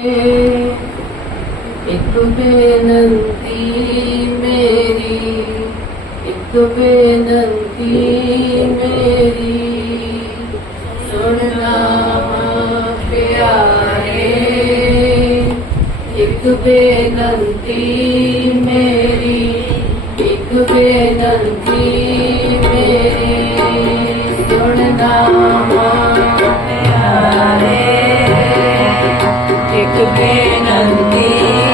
एक बेनती मेरी, एक बेनती मेरी। सुनना प्यारे, एक बेनती मेरी, एक बेनती मेरी। सुनना प्यारे। to be a day.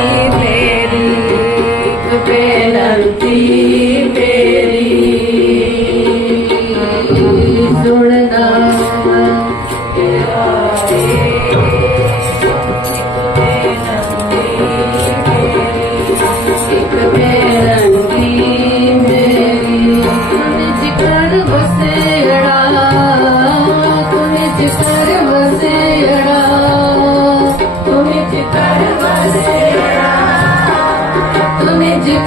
Yeah.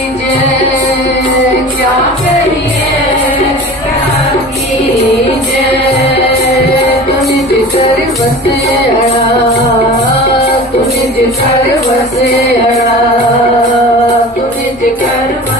सर्व सेवा तुम्ही ते कर्म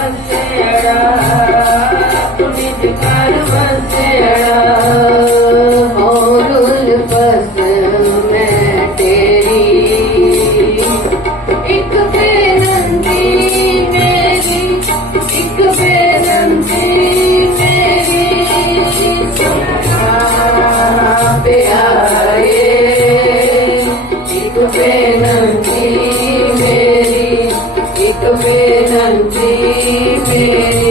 में नंदी मेरी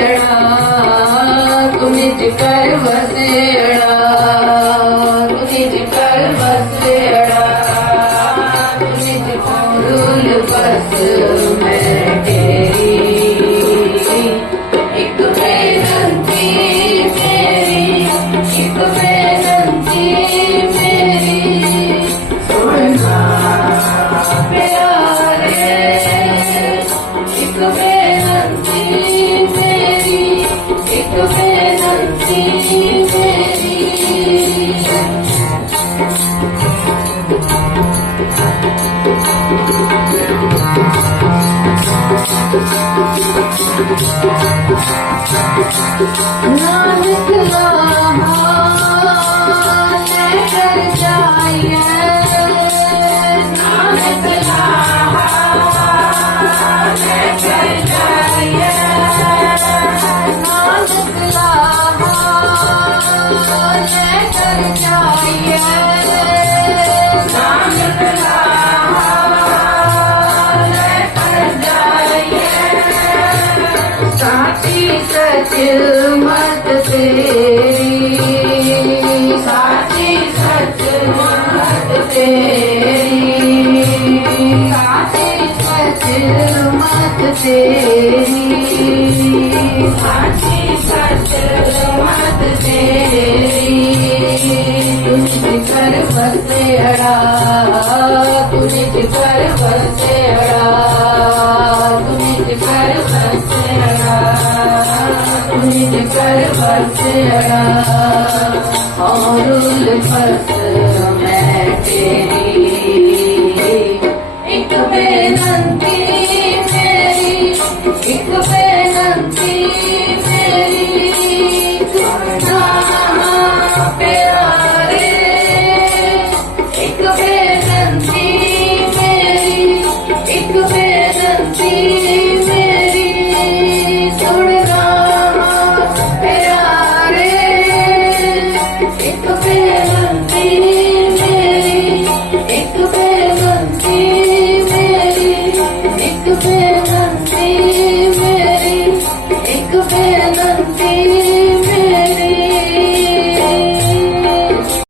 I'm not making love. say Thank. Yeah.